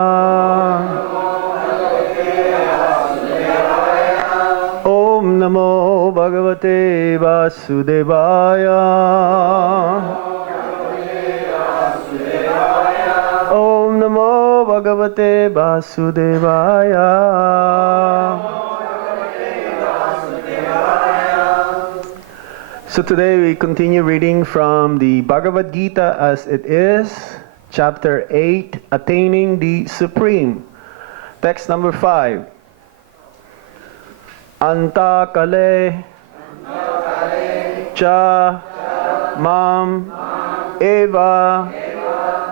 Om Namo Bhagavate Vasudevaya. Om Namo Bhagavate Vasudevaya. So today we continue reading from the Bhagavad Gita as it is, chapter 8, Attaining the Supreme. Text number 5. Anta kale cha mam eva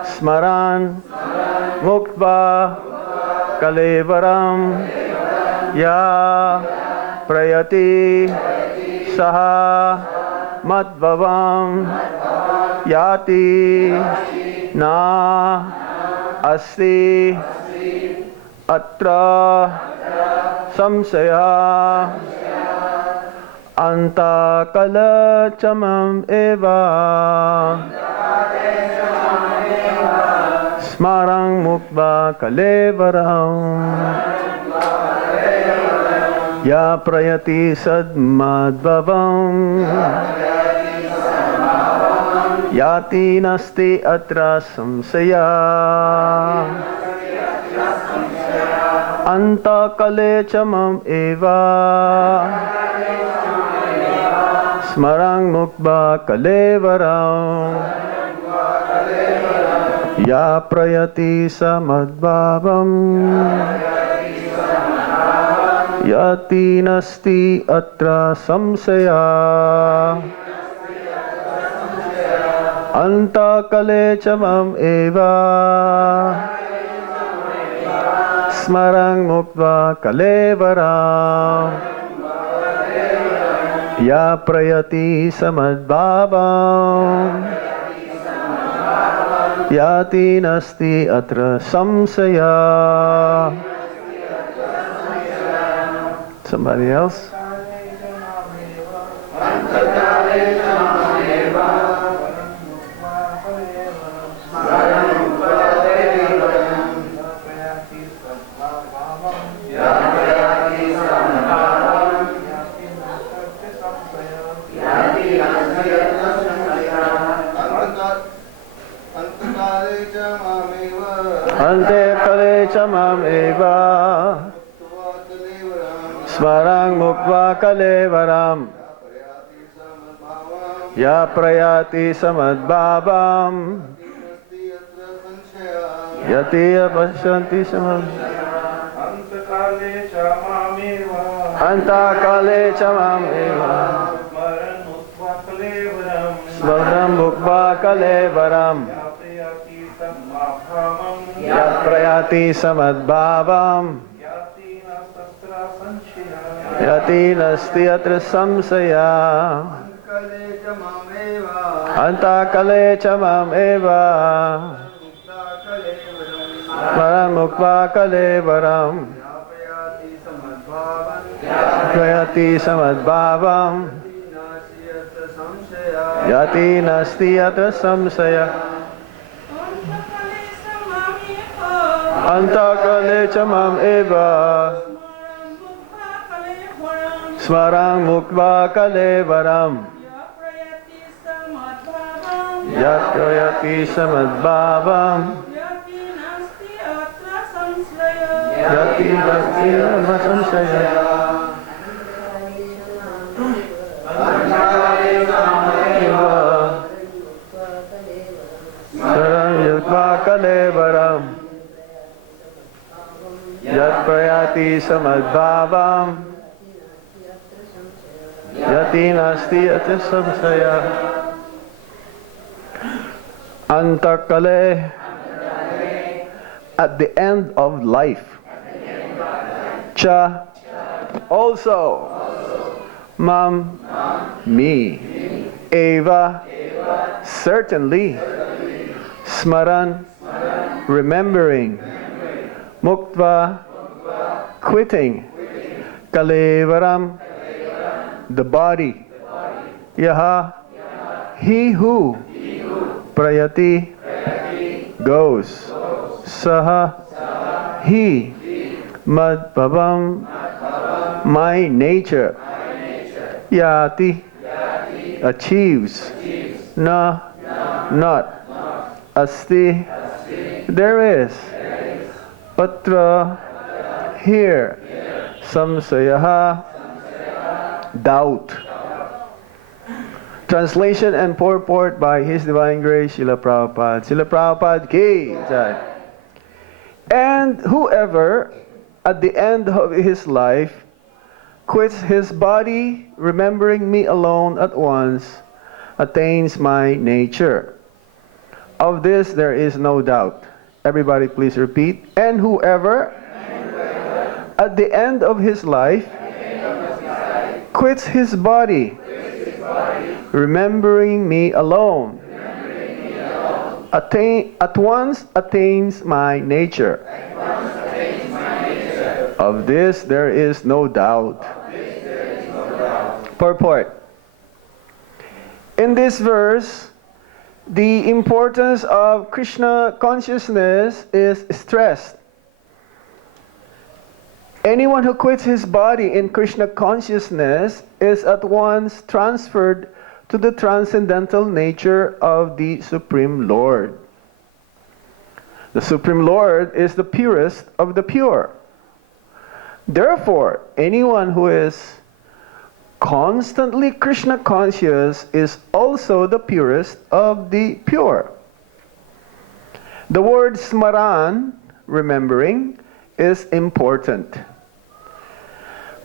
smaran muktva kalevaram ya prayati saha madbhavam yati na asti atra samsaya anta kala chamam eva smarang mukva kalevaram ya prayati sadmadbhavam yati nasti atra samsaya anta kale chamam eva smarang mukba kalevaram ya prayati samadbhavam yati nasti atra samsaya anta kale chamam eva smarang mukva kalevaram ya prayati samadbhavam yati nasti atra samsaya. Somebody else? Ante kale chamam eva smarang mukva kalevaram ya prayati samadbhavam yati apasyanti samam anta kale chamam eva smarang mukva kalevaram ya prayati samadbhavam yati nasti atra samsaya anta kale chamam eva smarang mukva kalevaram prayati samadbhavam yati nasti atra samsaya anta kale chamam eva smarang mukva kalevaram yat prayati samadbhavam yati nasti atra samsaya smarang mukva kalevaram yat prayati samadbhavam yati nasti atra samsaya antakale. At the end of life, cha also, mam me, eva certainly, smaran remembering, muktva quitting, kalevaram the body, yaha he who, prayati goes, saha He, Madbhavam, my nature. Yati, achieves. Na, not. Asti, there is. Patra, here. Samsayaha, doubt. Translation and purport by His Divine Grace, Srila Prabhupada. Srila Prabhupada ki jai. And whoever, at the end of his life, quits his body, remembering me alone at once, attains my nature. Of this there is no doubt. Everybody please repeat. And whoever, at the end of his life, quits his body, remembering me alone, at once attains my nature. Of this there is no doubt. Purport. In this verse, the importance of Krishna consciousness is stressed. Anyone who quits his body in Krishna consciousness is at once transferred to the transcendental nature of the Supreme Lord. The Supreme Lord is the purest of the pure. Therefore, anyone who is constantly Krishna conscious is also the purest of the pure. The word smaran, remembering, is important.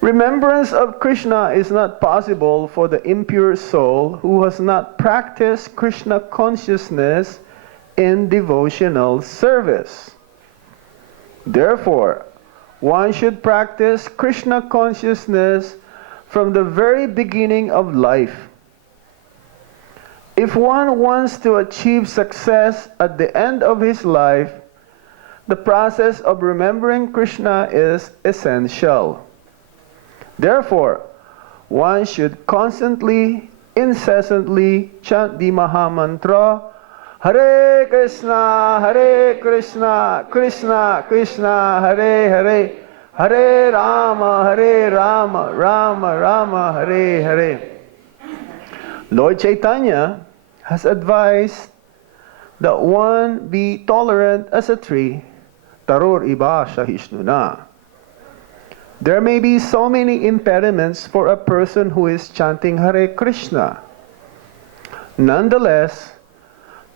Remembrance of Krishna is not possible for the impure soul who has not practiced Krishna consciousness in devotional service. Therefore, one should practice Krishna consciousness from the very beginning of life. If one wants to achieve success at the end of his life, the process of remembering Krishna is essential. Therefore, one should constantly, incessantly chant the Mahamantra, Hare Krishna, Krishna Krishna, Hare Hare, Hare Rama, Rama Rama, Hare Hare. Lord Chaitanya has advised that one be tolerant as a tree, taror iba sahisnuna. There may be so many impediments for a person who is chanting Hare Krishna. Nonetheless,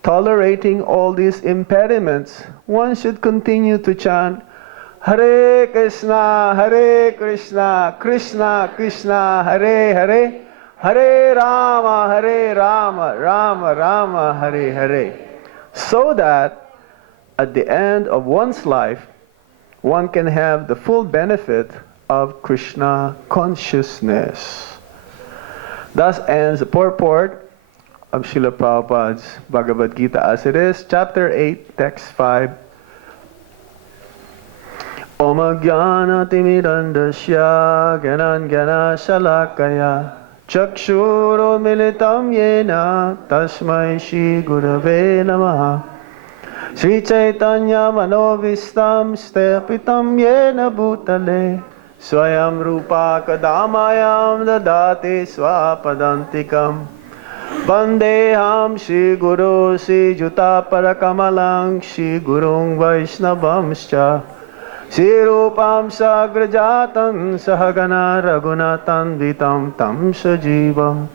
tolerating all these impediments, one should continue to chant Hare Krishna, Krishna Krishna, Hare Hare, Hare Rama, Rama Rama, Hare Hare, so that at the end of one's life, one can have the full benefit of Krishna consciousness. Thus ends the purport of Srila Prabhupada's Bhagavad Gita as it is, chapter 8, text 5. Om Jnana Timirandasya Gyanan Gyana Shalakaya Chakshuro Militam Yena Tasmai Shri Gurave Namaha Sri Chaitanya Manovistam Stepitam Yena Bhutale Swayam Rupa Kadamayam Dadati Swapadantikam Vandeham Shri Guru Sri Juta Parakamalang Shri Gurung Vaishnavamscha Shri Rupam Sagrajatan Sahagana Raghunatan Vitam Tam Sajivam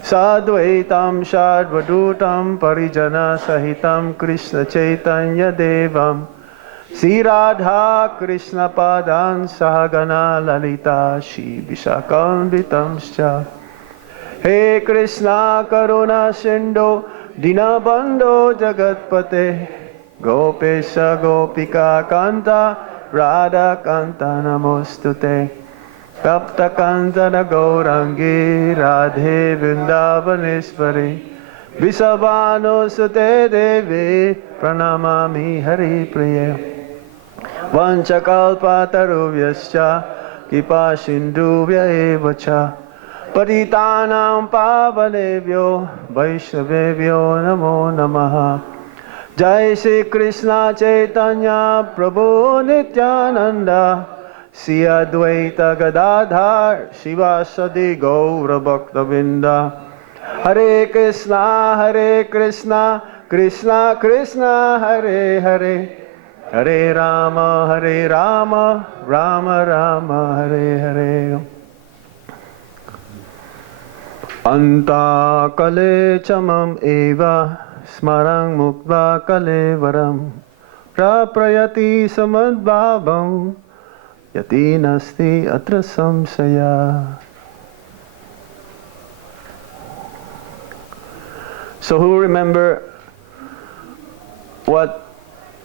Sadvaitam Shadvadutam Parijana Sahitam Krishna Chaitanya Devam Sri Radha Krishna Padan Sahagana Lalita Shri Vishakam Vitamscha He Krishna Karuna Sindhu Dinabandho Jagatpate Gopesha Gopika Kanta Radha Kanta Namostute Tapta Kantana Gaurangi Radhe Vrindavaneshwari Visavano Sute Devi Pranamami Hari Priya Vanchakalpa Taruvyascha Kipa Sindhuvya Evacha Paritanam Pavanebhyo Vaishnavebhyo Namo Namaha Jai Shri Krishna Chaitanya Prabhu Nityananda Sri Advaita Gadadhar Shivasadi Gaura Bhaktavinda. Hare Krishna, Krishna Krishna, Hare Hare, Hare Rama, Rama Rama, Hare Hare. Anta kale chamam eva smarang mukva kale varam praprayati samadbhavam yati nasti atra samsaya. So who remember what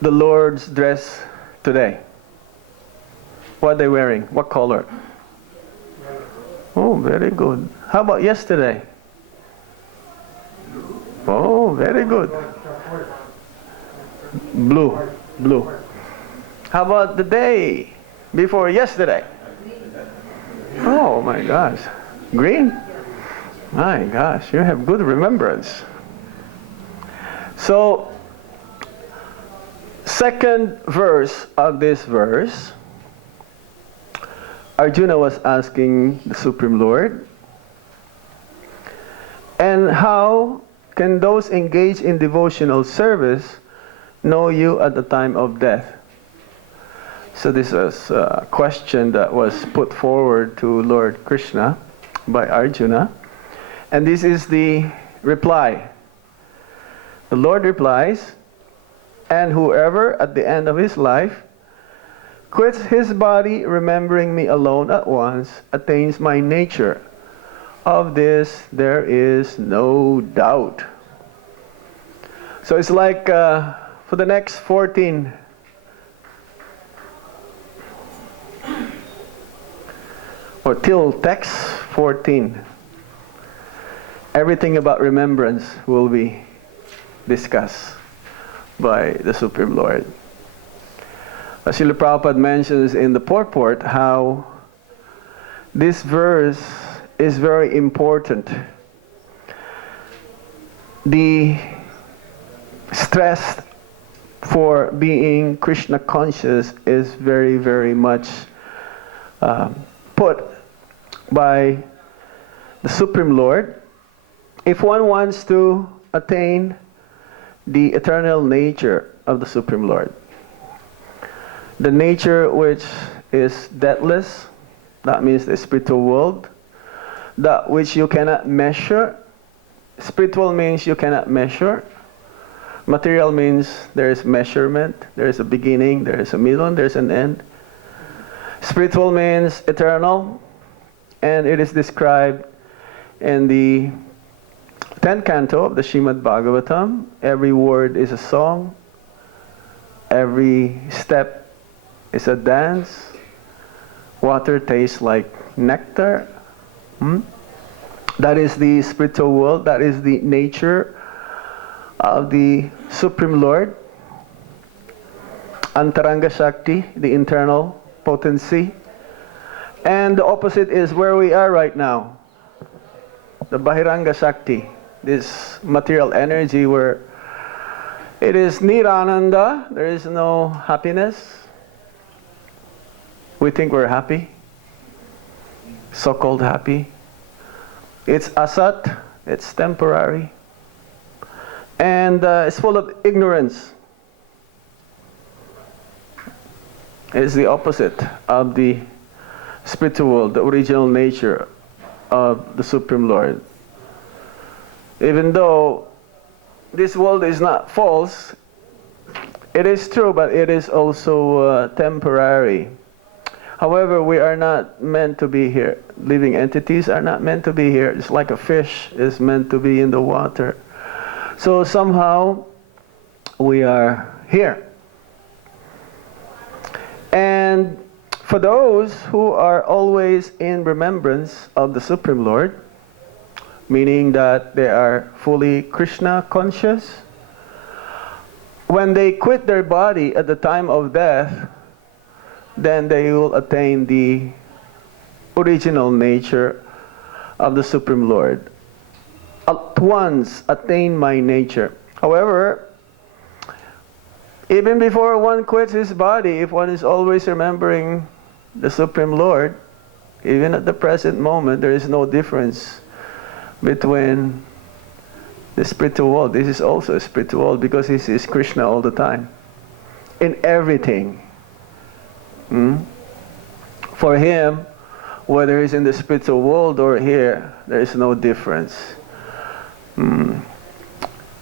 the Lord's dress today? What are they wearing? What color? Oh, very good. How about yesterday? Oh, very good. Blue. How about the day before yesterday? Oh my gosh. Green? My gosh, you have good remembrance. So, second verse of this verse, Arjuna was asking the Supreme Lord, and how can those engaged in devotional service know you at the time of death? So this was a question that was put forward to Lord Krishna by Arjuna, and this is the reply. The Lord replies, and whoever at the end of his life quits his body, remembering me alone at once, attains my nature. Of this there is no doubt. So it's like for the next 14 or till text 14, everything about remembrance will be discussed by the Supreme Lord. Srila Prabhupada mentions in the purport how this verse is very important. The stress for being Krishna conscious is very, very much put by the Supreme Lord. If one wants to attain the eternal nature of the Supreme Lord, the nature which is deathless, that means the spiritual world, that which you cannot measure. Spiritual means you cannot measure. Material means there is measurement, there is a beginning, there is a middle, and there is an end. Spiritual means eternal, and it is described in the 10th canto of the Srimad Bhagavatam. Every word is a song, every step is a dance, water tastes like nectar. That is the spiritual world, that is the nature of the Supreme Lord. Antaranga Shakti, the internal potency. And the opposite is where we are right now. The Bahiranga Shakti, this material energy where it is Nirananda, there is no happiness. We think we're happy, so-called happy. It's asat, it's temporary. And it's full of ignorance. It's the opposite of the spiritual world, the original nature of the Supreme Lord. Even though this world is not false, it is true, but it is also temporary. However, we are not meant to be here. Living entities are not meant to be here. It's like a fish is meant to be in the water. So somehow we are here. And for those who are always in remembrance of the Supreme Lord, meaning that they are fully Krishna conscious, when they quit their body at the time of death, then they will attain the original nature of the Supreme Lord. At once attain my nature. However, Even before one quits his body, if one is always remembering the Supreme Lord, even at the present moment, there is no difference between the spiritual world. This is also a spiritual world because he sees Krishna all the time. In everything. For him, whether he's in the spiritual world or here, there is no difference. And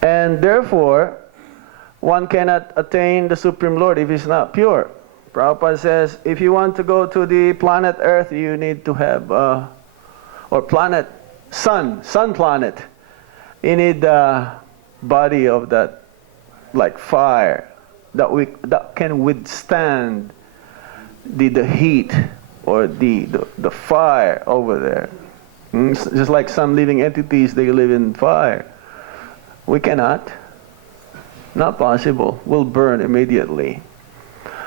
therefore, one cannot attain the Supreme Lord if he's not pure. Prabhupada says, if you want to go to the planet Earth, you need to have, or planet, sun planet. You need the body of that, like fire, that can withstand the heat or the fire over there. Just like some living entities, they live in fire. We cannot. Not possible. We'll burn immediately.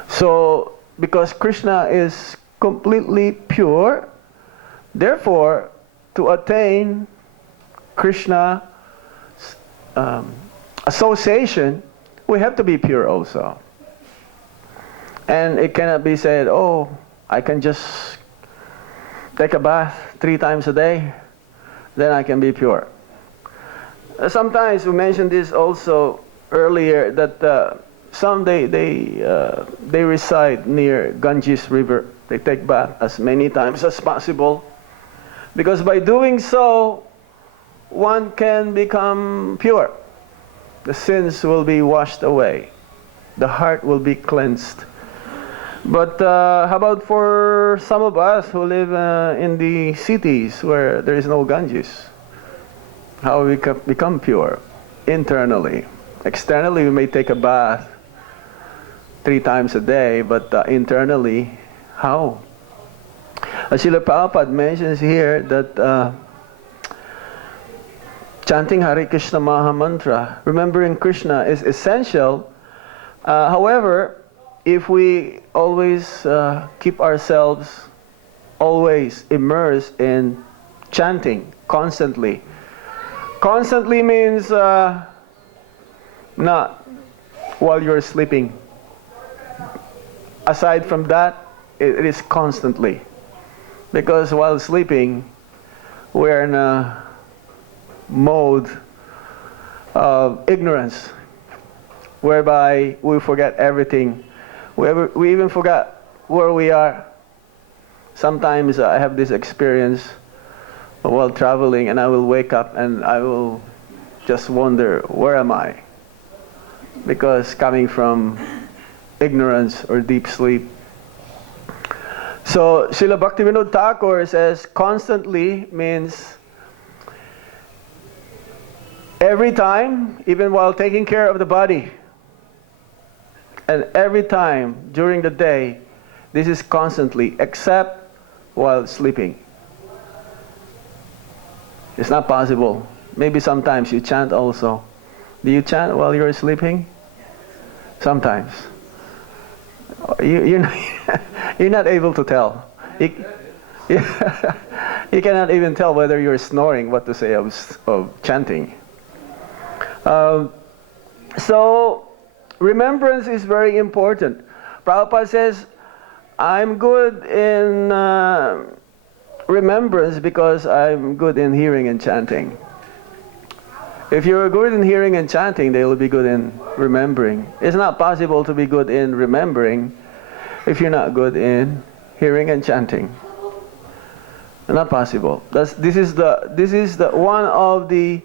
So, because Krishna is completely pure, therefore, to attain Krishna association, we have to be pure also. And it cannot be said, oh, I can just take a bath 3 times a day, then I can be pure. Sometimes we mentioned this also earlier, that some they reside near Ganges River. They take bath as many times as possible, because by doing so, one can become pure. The sins will be washed away. The heart will be cleansed. But how about for some of us who live in the cities where there is no Ganges? How we become pure? Internally. Externally, we may take a bath 3 times a day, but internally, how? Srila Prabhupada mentions here that chanting Hare Krishna Maha Mantra, remembering Krishna, is essential. However, if we always keep ourselves always immersed in chanting constantly. Constantly means not while you're sleeping. Aside from that, it is constantly. Because while sleeping, we're in a mode of ignorance, whereby we forget everything. We even forgot where we are. Sometimes I have this experience while traveling, and I will wake up and I will just wonder, where am I? Because coming from ignorance or deep sleep. So Srila Bhaktivinoda Thakur says constantly means every time, even while taking care of the body. And every time during the day, this is constantly, except while sleeping. It's not possible. Maybe sometimes you chant also. Do you chant while you're sleeping? Sometimes. You're not able to tell. You cannot even tell whether you're snoring, what to say of chanting. So, remembrance is very important. Prabhupada says, I'm good in remembrance because I'm good in hearing and chanting. If you're good in hearing and chanting, they will be good in remembering. It's not possible to be good in remembering if you're not good in hearing and chanting. Not possible. This is the one of the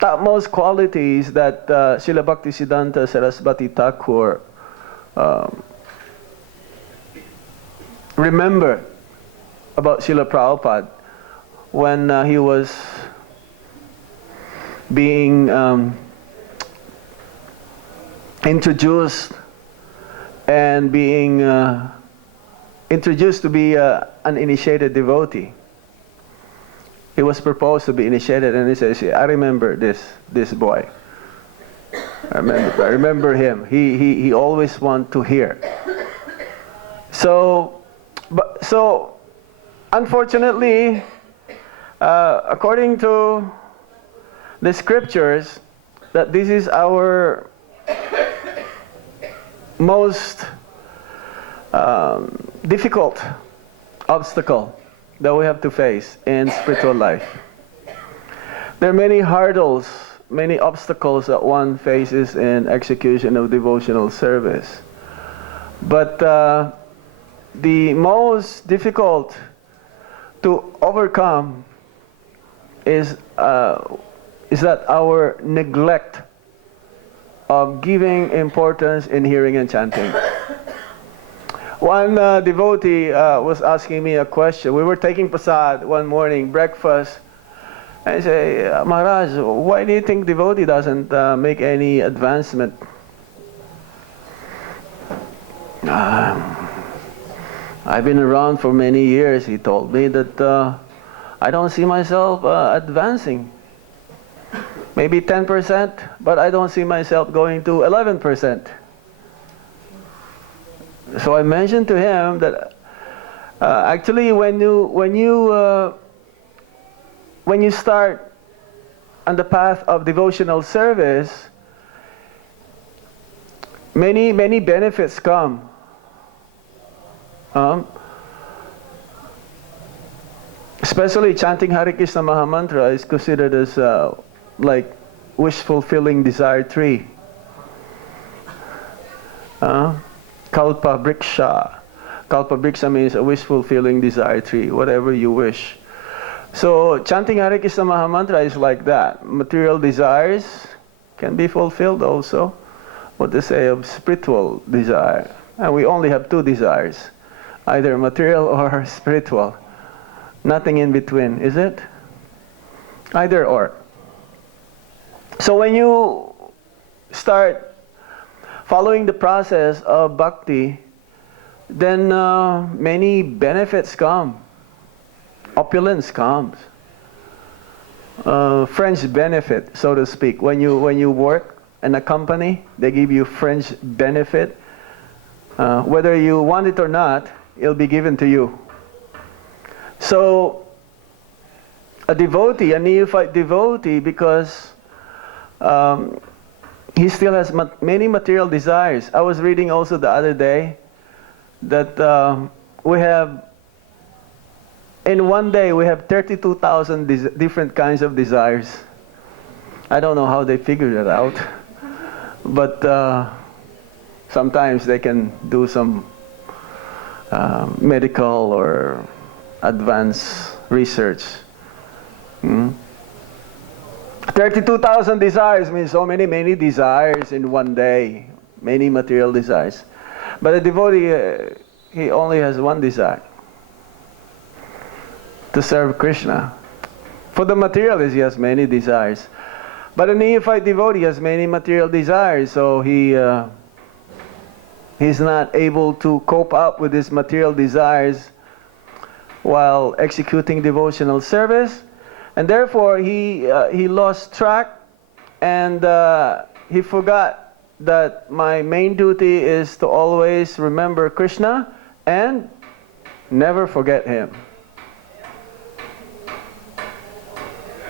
topmost qualities that Srila Bhaktisiddhanta Saraswati Thakur remembered about Srila Prabhupada when he was being introduced and being introduced to be an initiated devotee. He was proposed to be initiated, and he says, I remember this boy. I remember him. He always want to hear. So unfortunately, according to the scriptures, that this is our most difficult obstacle that we have to face in spiritual life. There are many hurdles, many obstacles that one faces in execution of devotional service. But the most difficult to overcome is that our neglect of giving importance in hearing and chanting. One devotee was asking me a question. We were taking prasad one morning, breakfast. I say, Maharaj, why do you think devotee doesn't make any advancement? I've been around for many years, he told me, that I don't see myself advancing. Maybe 10%, but I don't see myself going to 11%. So I mentioned to him that actually when you start on the path of devotional service, many benefits come. Especially chanting Hare Krishna Mahamantra is considered as like wish-fulfilling desire tree. Kalpa Briksha. Kalpa Briksha means a wish-fulfilling desire tree, whatever you wish. So chanting Hare Krishna Mahamantra is like that. Material desires can be fulfilled also. What they say of spiritual desire. And we only have two desires, either material or spiritual. Nothing in between, is it? Either or. So when you start following the process of bhakti, then many benefits come. Opulence comes. Fringe benefit, so to speak. When you work in a company, they give you fringe benefit. Whether you want it or not, it'll be given to you. So a devotee, a neophyte devotee, because he still has many material desires. I was reading also the other day that we have, in one day, we have 32,000 different kinds of desires. I don't know how they figured it out, but sometimes they can do some medical or advanced research. 32,000 desires means so many desires in one day, many material desires. But a devotee, he only has one desire, to serve Krishna. For the materialist, he has many desires. But a neophyte devotee has many material desires, so he's not able to cope up with his material desires while executing devotional service. And therefore, he lost track, and he forgot that my main duty is to always remember Krishna and never forget Him.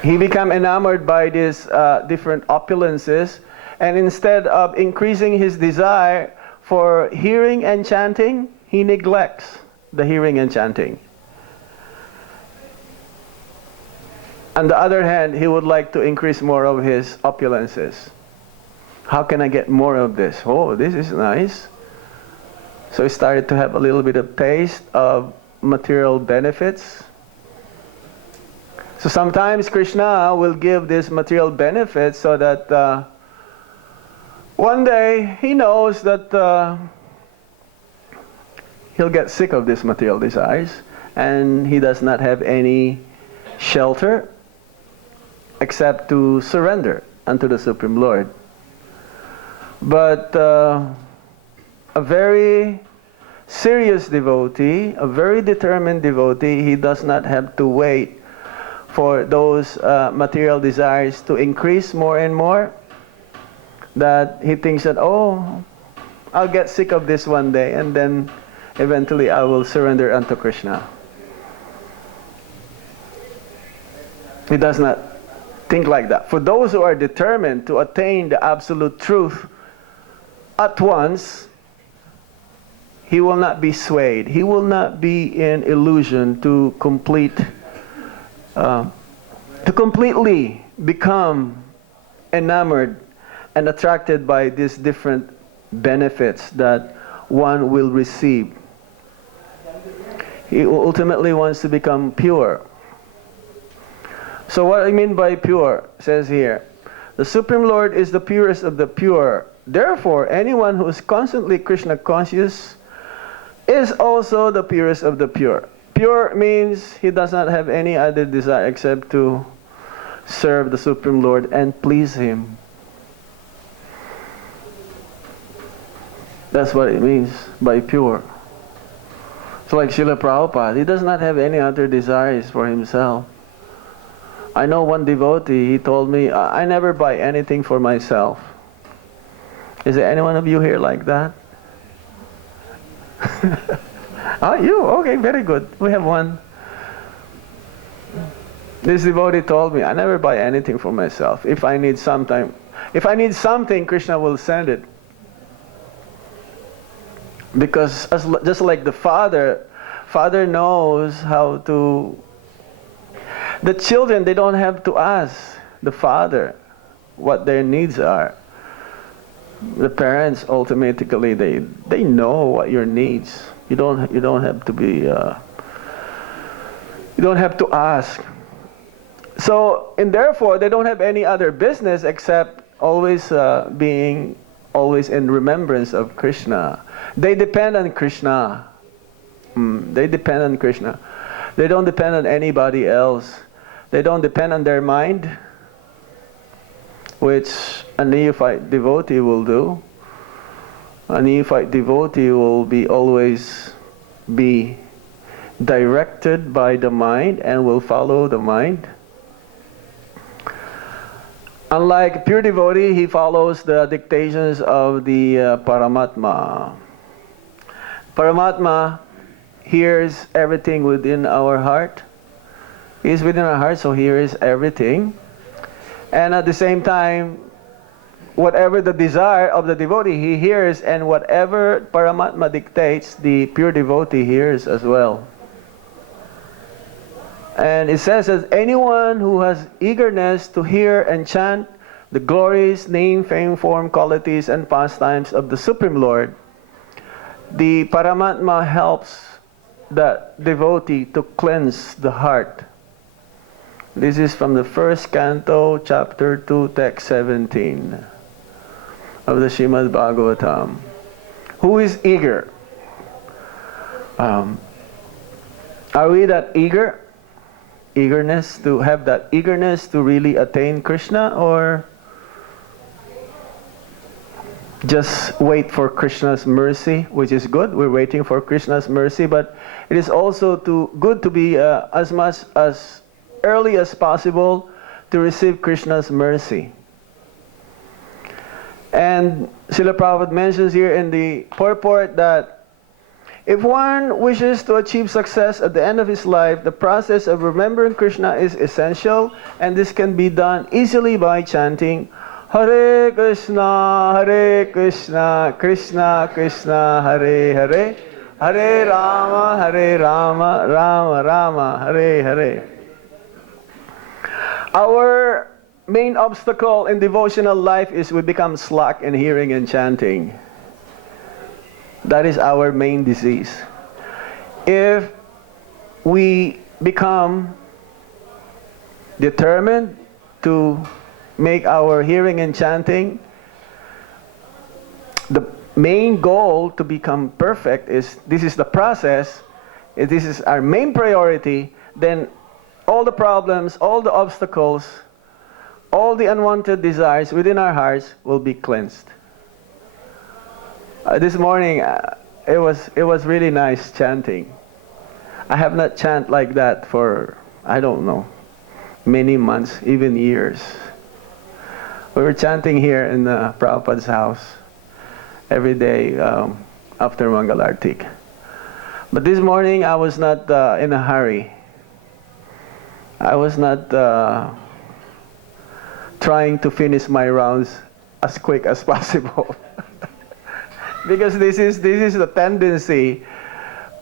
He became enamored by these different opulences, and instead of increasing his desire for hearing and chanting, he neglects the hearing and chanting. On the other hand, he would like to increase more of his opulences. How can I get more of this? Oh, this is nice. So he started to have a little bit of taste of material benefits. So sometimes Krishna will give these material benefits so that one day he knows that he'll get sick of these material desires, and he does not have any shelter except to surrender unto the Supreme Lord. But a very serious devotee, a very determined devotee, he does not have to wait for those material desires to increase more and more, that he thinks that, oh, I'll get sick of this one day, and then eventually I will surrender unto Krishna. He does not think like that. For those who are determined to attain the absolute truth at once, he will not be swayed. He will not be in illusion to completely become enamored and attracted by these different benefits that one will receive. He ultimately wants to become pure. So what I mean by pure, says here, the Supreme Lord is the purest of the pure. Therefore, anyone who is constantly Krishna conscious is also the purest of the pure. Pure means he does not have any other desire except to serve the Supreme Lord and please Him. That's what it means by pure. So like Srila Prabhupada, he does not have any other desires for himself. I know one devotee, he told me, I never buy anything for myself. Is there any one of you here like that? Oh, you? Okay, very good. We have one. This devotee told me, I never buy anything for myself. If I need something, Krishna will send it. Because just like the Father knows how to... The children, they don't have to ask the Father what their needs are. The parents automatically, they know what your needs. You don't have to be... you don't have to ask. So, and therefore, they don't have any other business except always being in remembrance of Krishna. They depend on Krishna. They depend on Krishna. They don't depend on anybody else. They don't depend on their mind, which a neophyte devotee will do. A neophyte devotee will always be directed by the mind and will follow the mind. Unlike pure devotee, he follows the dictations of the Paramatma. Paramatma hears everything within our heart. He is within our heart, so he hears everything. And at the same time, whatever the desire of the devotee, he hears, and whatever Paramatma dictates, the pure devotee hears as well. And it says that anyone who has eagerness to hear and chant the glories, name, fame, form, qualities, and pastimes of the Supreme Lord, the Paramatma helps the devotee to cleanse the heart. This is from the first canto, chapter 2, text 17 of the Srimad Bhagavatam. Who is eager? Are we that eager? Eagerness to have that eagerness to really attain Krishna, or just wait for Krishna's mercy, which is good. We're waiting for Krishna's mercy, but it is also good to be as much as early as possible to receive Krishna's mercy. And Srila Prabhupada mentions here in the purport that if one wishes to achieve success at the end of his life, the process of remembering Krishna is essential, and this can be done easily by chanting Hare Krishna, Krishna Krishna, Hare Hare, Hare Rama, Rama Rama, Hare Hare. Our main obstacle in devotional life is we become slack in hearing and chanting. That is our main disease. If we become determined to make our hearing and chanting the main goal to become perfect, this is the process, if this is our main priority, then all the problems, all the obstacles, all the unwanted desires within our hearts will be cleansed. This morning, it was really nice chanting. I have not chanted like that for, I don't know, many months, even years. We were chanting here in Prabhupada's house every day after Mangalartik. But this morning, I was not in a hurry. I was not trying to finish my rounds as quick as possible. Because this is the tendency.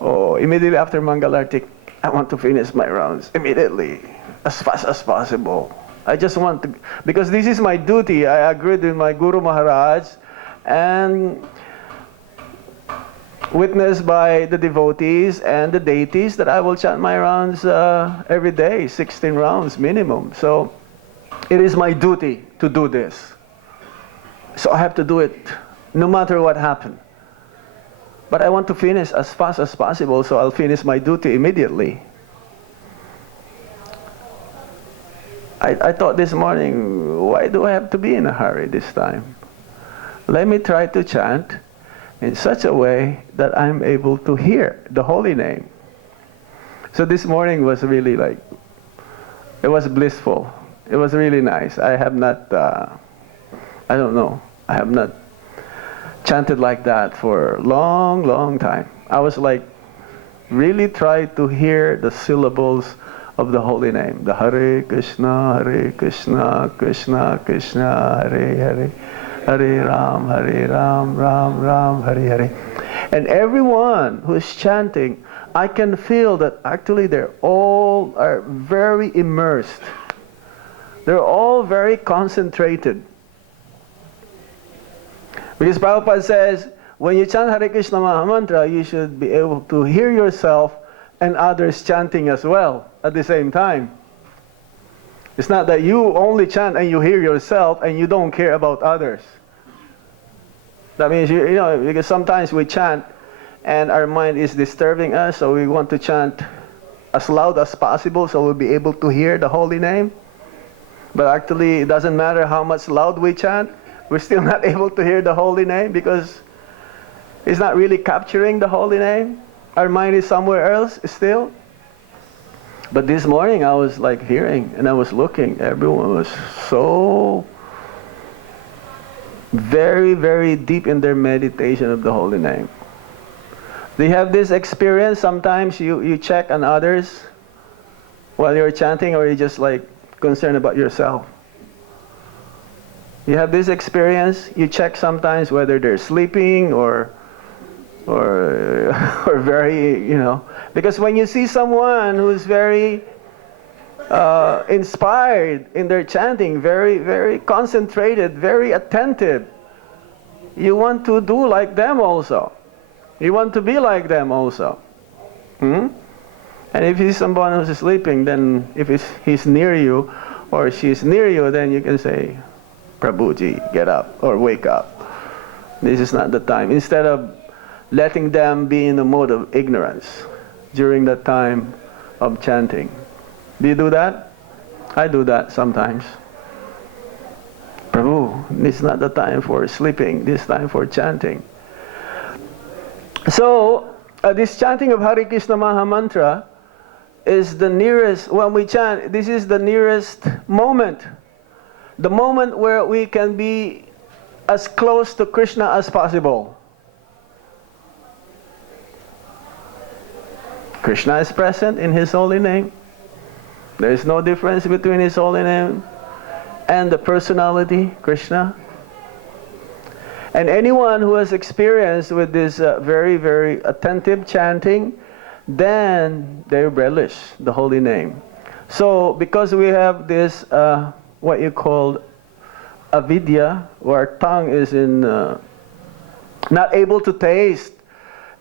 Oh, immediately after Mangalartik, I want to finish my rounds immediately, as fast as possible. I just want to, because this is my duty. I agreed with my Guru Maharaj and witnessed by the devotees and the deities that I will chant my rounds every day, 16 rounds minimum. So it is my duty to do this. So I have to do it no matter what happens. But I want to finish as fast as possible, so I'll finish my duty immediately. I thought this morning, why do I have to be in a hurry this time? Let me try to chant in such a way that I'm able to hear the holy name. So this morning was really like, it was blissful. It was really nice. I have not, I don't know, I have not chanted like that for a long, long time. I was like, really try to hear the syllables of the holy name. The Hare Krishna, Krishna Krishna, Hare Hare, Hare Ram, Ram, Hare Hare. And everyone who is chanting, I can feel that actually they're all are very immersed. They're all very concentrated. Because Prabhupada says, when you chant Hare Krishna Maha Mantra, you should be able to hear yourself and others chanting as well at the same time. It's not that you only chant and you hear yourself and you don't care about others. That means, you know, because sometimes we chant and our mind is disturbing us, so we want to chant as loud as possible so we'll be able to hear the holy name. But actually, it doesn't matter how much loud we chant, we're still not able to hear the holy name because it's not really capturing the holy name. Our mind is somewhere else still. But this morning I was like hearing and I was looking. Everyone was so very, very deep in their meditation of the holy name. Do you have this experience? Sometimes you check on others while you're chanting, or you just like concerned about yourself? You have this experience? You check sometimes whether they're sleeping or very, you know, because when you see someone who's very inspired in their chanting, very, very concentrated, very attentive, you want to do like them also. You want to be like them also. And if he's someone who's sleeping, then if he's near you or she's near you, then you can say, Prabhuji, get up or wake up. This is not the time. Instead of letting them be in a mode of ignorance during the time of chanting. Do you do that? I do that sometimes. Prabhu, this is not the time for sleeping. This time for chanting. So, this chanting of Hare Krishna Maha Mantra is the nearest, when we chant, this is the nearest moment. The moment where we can be as close to Krishna as possible. Krishna is present in His holy name. There is no difference between His holy name and the personality, Krishna. And anyone who has experience with this very, very attentive chanting, then they relish the holy name. So, because we have this, what you call avidya, where our tongue is in, not able to taste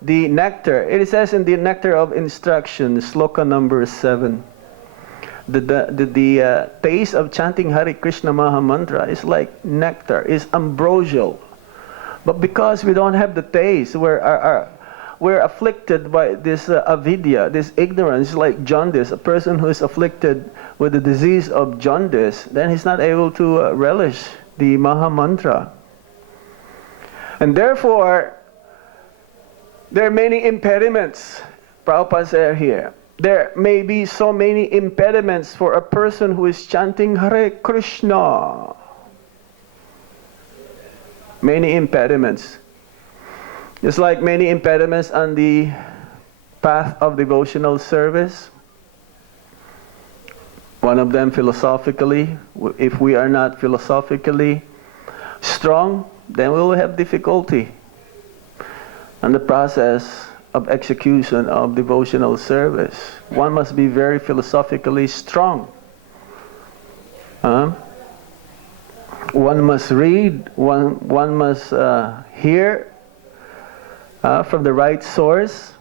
the nectar. It says in the nectar of instruction, sloka number 7, the taste of chanting Hare Krishna Maha Mantra is like nectar, is ambrosial. But because we don't have the taste, we're afflicted by this avidya, this ignorance, like jaundice. A person who is afflicted with the disease of jaundice, then he's not able to relish the Maha Mantra. And therefore, there are many impediments. Prabhupada said here, there may be so many impediments for a person who is chanting Hare Krishna. Many impediments. Just like many impediments on the path of devotional service. One of them philosophically. If we are not philosophically strong, then we will have difficulty and the process of execution of devotional service. One must be very philosophically strong. One must read, one must hear from the right source.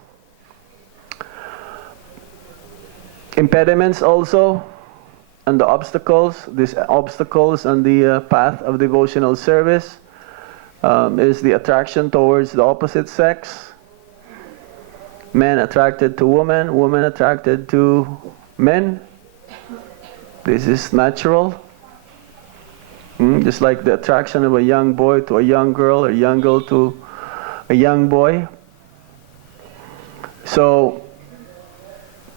Impediments also, and the obstacles, these obstacles on the path of devotional service is the attraction towards the opposite sex. Men attracted to women, women attracted to men. This is natural. Just like the attraction of a young boy to a young girl, or a young girl to a young boy. So,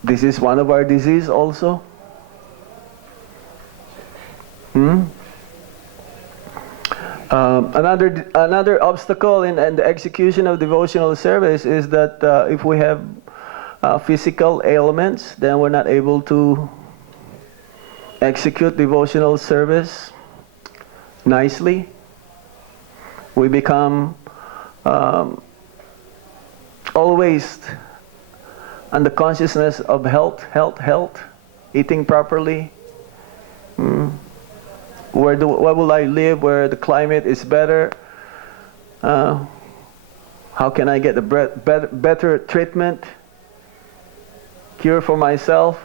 this is one of our disease also. Another obstacle in the execution of devotional service is that if we have physical ailments, then we're not able to execute devotional service nicely. We become always on the consciousness of health, eating properly. Where will I live where the climate is better? How can I get the better treatment, cure for myself?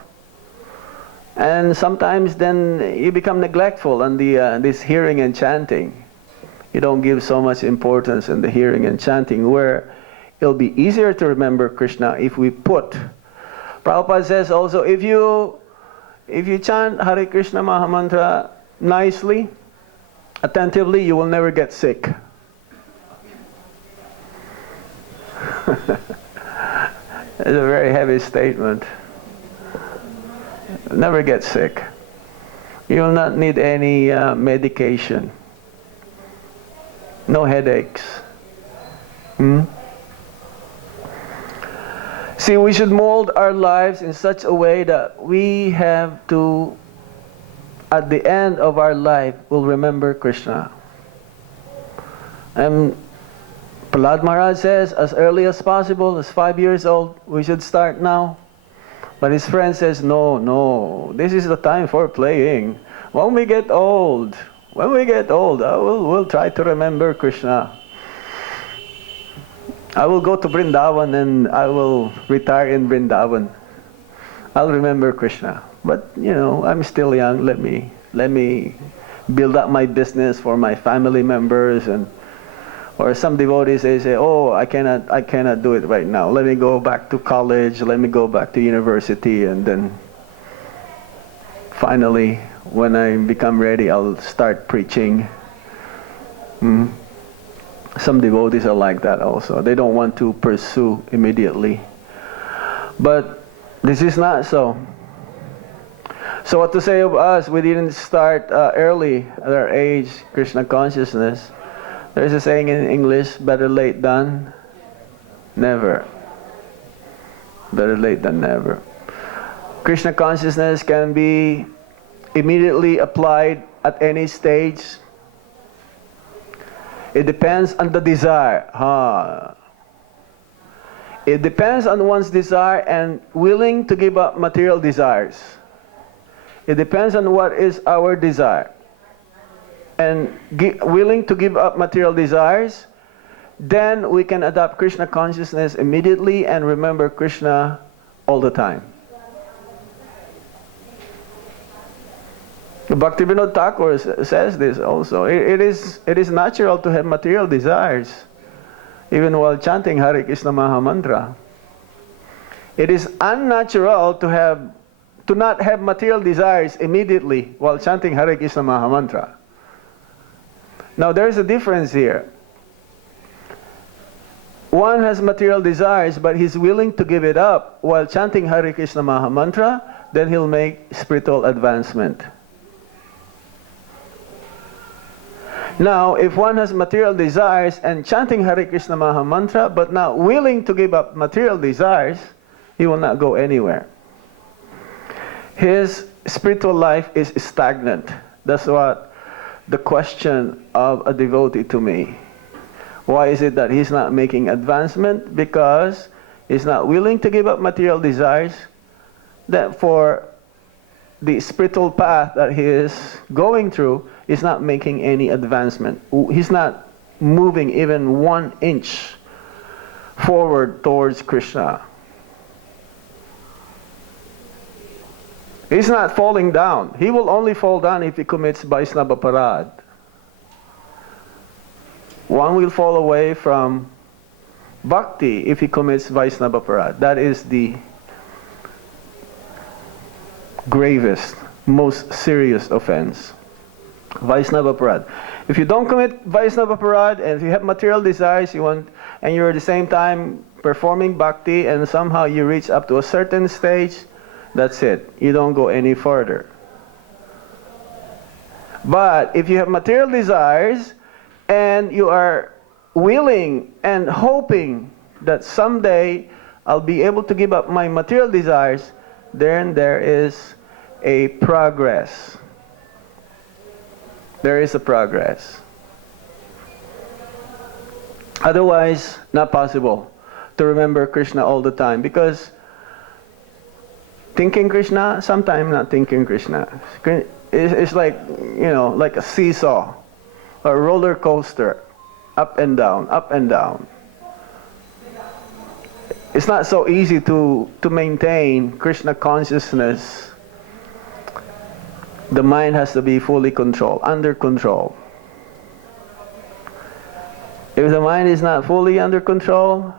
And sometimes then you become neglectful on this hearing and chanting. You don't give so much importance in the hearing and chanting, where it'll be easier to remember Krishna if we put. Prabhupada says also, if you chant Hare Krishna Mahamantra nicely, attentively, you will never get sick. It's a very heavy statement. Never get sick. You will not need any medication. No headaches. See, we should mold our lives in such a way that we have to, at the end of our life, will remember Krishna. And Prahlad Maharaj says, as early as possible, as 5 years old, we should start now. But his friend says, no, this is the time for playing. When we get old, we'll try to remember Krishna. I will go to Vrindavan and I will retire in Vrindavan. I'll remember Krishna. But, I'm still young. Let me build up my business for my family members. Or some devotees, they say, oh, I cannot do it right now. Let me go back to college. Let me go back to university. And then finally, when I become ready, I'll start preaching. Some devotees are like that also. They don't want to pursue immediately. But this is not so. So what to say of us? We didn't start early at our age, Krishna consciousness. There's a saying in English, better late than never. Better late than never. Krishna consciousness can be immediately applied at any stage. It depends on the desire. It depends on one's desire and willing to give up material desires. It depends on what is our desire. And willing to give up material desires, then we can adopt Krishna consciousness immediately and remember Krishna all the time. Bhaktivinoda Thakur says this also. It is natural to have material desires, even while chanting Hare Krishna Mahamantra. It is unnatural to not have material desires immediately while chanting Hare Krishna Mahamantra. Now there's a difference here. One has material desires, but he's willing to give it up while chanting Hare Krishna Mahamantra, then he'll make spiritual advancement. Now, if one has material desires and chanting Hare Krishna Mahamantra, but not willing to give up material desires, he will not go anywhere. His spiritual life is stagnant. That's what the question of a devotee to me. Why is it that he's not making advancement? Because he's not willing to give up material desires, that for the spiritual path that he is going through, he's not making any advancement. He's not moving even 1 inch forward towards Krishna. He's not falling down. He will only fall down if he commits Vaisnava Parad. One will fall away from bhakti if he commits Vaisnava Parad. That is the gravest, most serious offense. Vaisnava Parad. If you don't commit Vaisnava Parad, and if you have material desires, and you're at the same time performing bhakti, and somehow you reach up to a certain stage, that's it. You don't go any further. But if you have material desires, and you are willing and hoping that someday I'll be able to give up my material desires, then there is a progress. There is a progress. Otherwise, not possible to remember Krishna all the time, because thinking Krishna, sometimes not thinking Krishna. It's like, like a seesaw, a roller coaster, up and down, up and down. It's not so easy to maintain Krishna consciousness. The mind has to be fully controlled, under control. If the mind is not fully under control,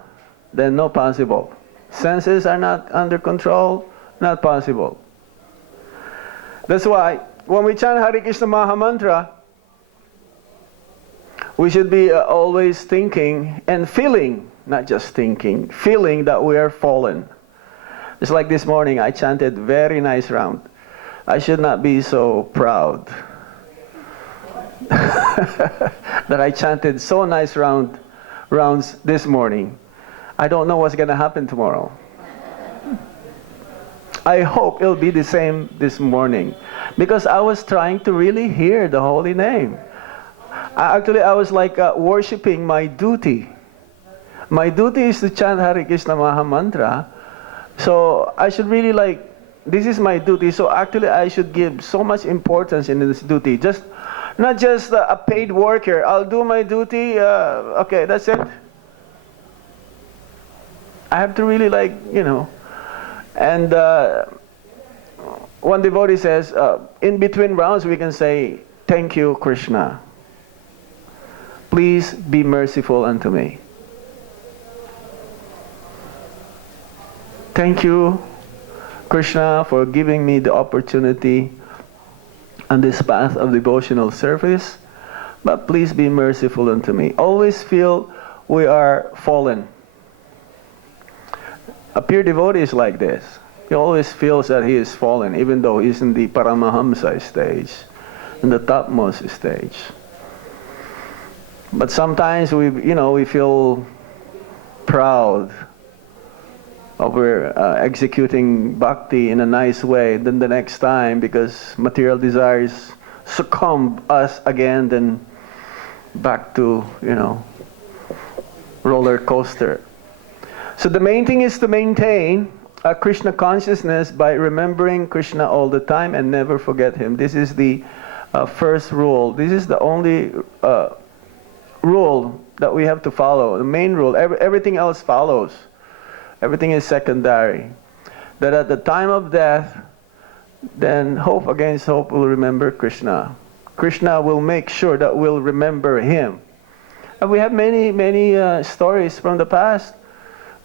then no possible. Senses are not under control, not possible. That's why when we chant Hare Krishna Maha Mantra, we should be always thinking and feeling, not just thinking, feeling that we are fallen. It's like this morning, I chanted very nice round. I should not be so proud that I chanted so nice rounds this morning. I don't know what's going to happen tomorrow. I hope it'll be the same this morning, because I was trying to really hear the holy name. Actually, I was like worshipping my duty. My duty is to chant Hare Krishna Maha Mantra. So I should really this is my duty. So actually I should give so much importance in this duty. Not just a paid worker. I'll do my duty, okay, that's it. I have to really and one devotee says, in between rounds we can say, thank you, Krishna. Please be merciful unto me. Thank you, Krishna, for giving me the opportunity on this path of devotional service, but please be merciful unto me. Always feel we are fallen. A pure devotee is like this. He always feels that he is fallen, even though he's in the Paramahamsa stage, in the topmost stage. But sometimes we feel proud of we're executing bhakti in a nice way. Then the next time, because material desires succumb us again, then back to roller coaster. So the main thing is to maintain a Krishna consciousness by remembering Krishna all the time and never forget him. This is the first rule. This is the only rule that we have to follow. The main rule. Everything else follows. Everything is secondary. That at the time of death, then hope against hope will remember Krishna. Krishna will make sure that we'll remember him. And we have many stories from the past.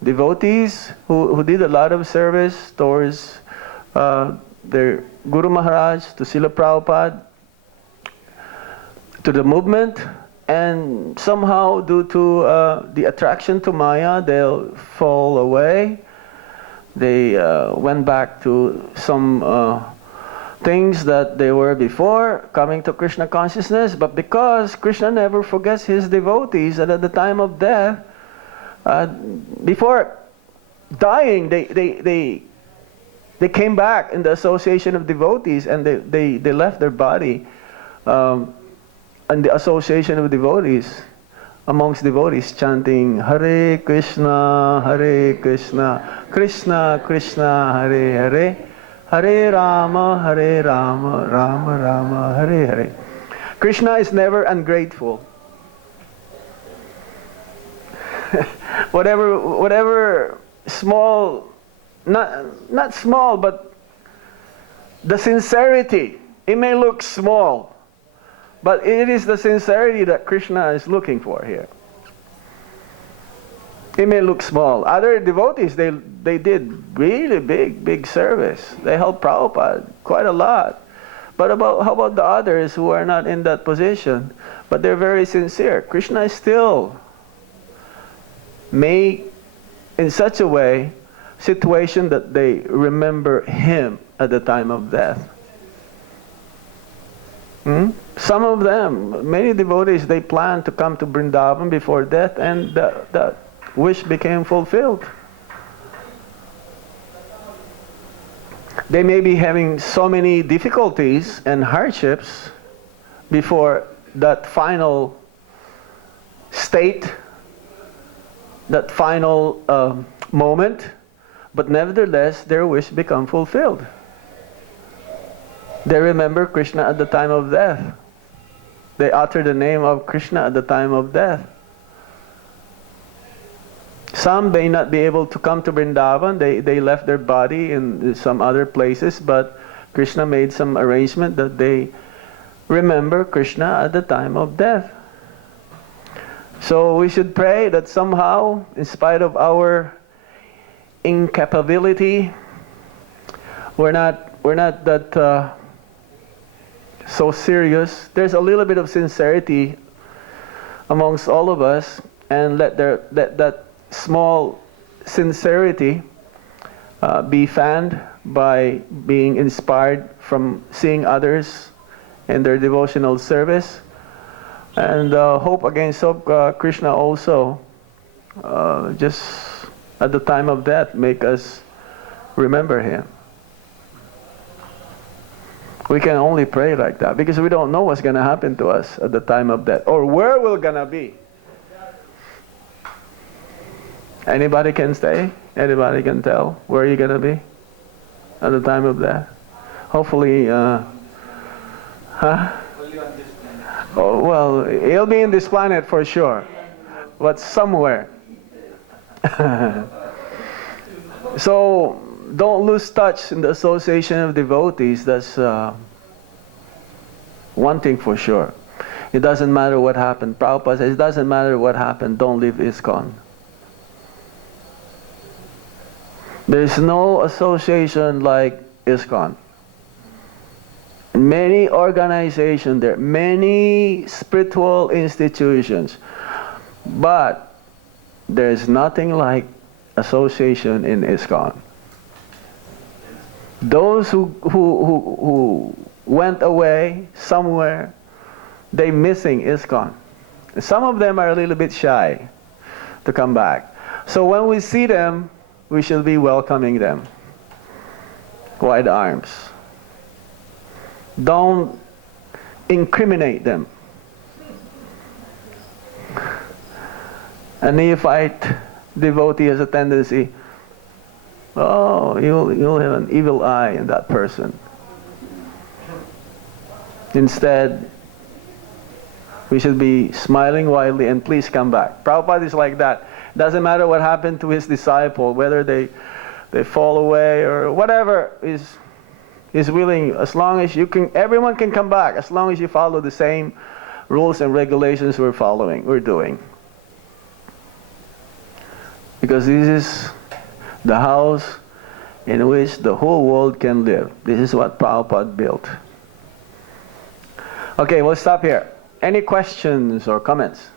Devotees who did a lot of service towards their Guru Maharaj, to Srila Prabhupada, to the movement, and somehow due to the attraction to Maya, they'll fall away. They went back to some things that they were before, coming to Krishna consciousness. But because Krishna never forgets his devotees, and at the time of death, before dying, they came back in the association of devotees, and they left their body and the association of devotees amongst devotees chanting Hare Krishna, Krishna Krishna, Hare Hare, Hare Rama, Rama Rama, Hare Hare. Krishna is never ungrateful. whatever small, not small, but the sincerity. It may look small, but it is the sincerity that Krishna is looking for here. It may look small. Other devotees, they did really big service. They helped Prabhupada quite a lot. But how about the others who are not in that position, but they're very sincere? Krishna is still make in such a way situation that they remember him at the time of death. Some of them, many devotees, they plan to come to Vrindavan before death, and that wish became fulfilled. They may be having so many difficulties and hardships before that final state, that final moment, but nevertheless their wish become fulfilled. They remember Krishna at the time of death. They utter the name of Krishna at the time of death. Some may not be able to come to Vrindavan. They left their body in some other places, but Krishna made some arrangement that they remember Krishna at the time of death. So we should pray that somehow, in spite of our incapability, we're not that so serious. There's a little bit of sincerity amongst all of us, and let that small sincerity be fanned by being inspired from seeing others in their devotional service. And hope against hope, Krishna also just at the time of death make us remember him. We can only pray like that because we don't know what's going to happen to us at the time of death or where we're going to be. Anybody can say? Anybody can tell where you're going to be at the time of death? Hopefully, Oh, well, he'll be in this planet for sure, but somewhere. So don't lose touch in the association of devotees. That's one thing for sure. It doesn't matter what happened. Prabhupada says, it doesn't matter what happened, don't leave ISKCON. There's no association like ISKCON. Many organizations there, many spiritual institutions, but there's nothing like association in ISKCON. Those who went away somewhere, they missing ISKCON. Some of them are a little bit shy to come back. So when we see them, we shall be welcoming them. Wide arms. Don't incriminate them. A neophyte devotee has a tendency, oh, you'll have an evil eye in that person. Instead, we should be smiling widely and please come back. Prabhupada is like that. Doesn't matter what happened to his disciple, whether they fall away or whatever, is willing, as long as you can, everyone can come back, as long as you follow the same rules and regulations we're doing. Because this is the house in which the whole world can live. This is what Prabhupada built. Okay, we'll stop here. Any questions or comments?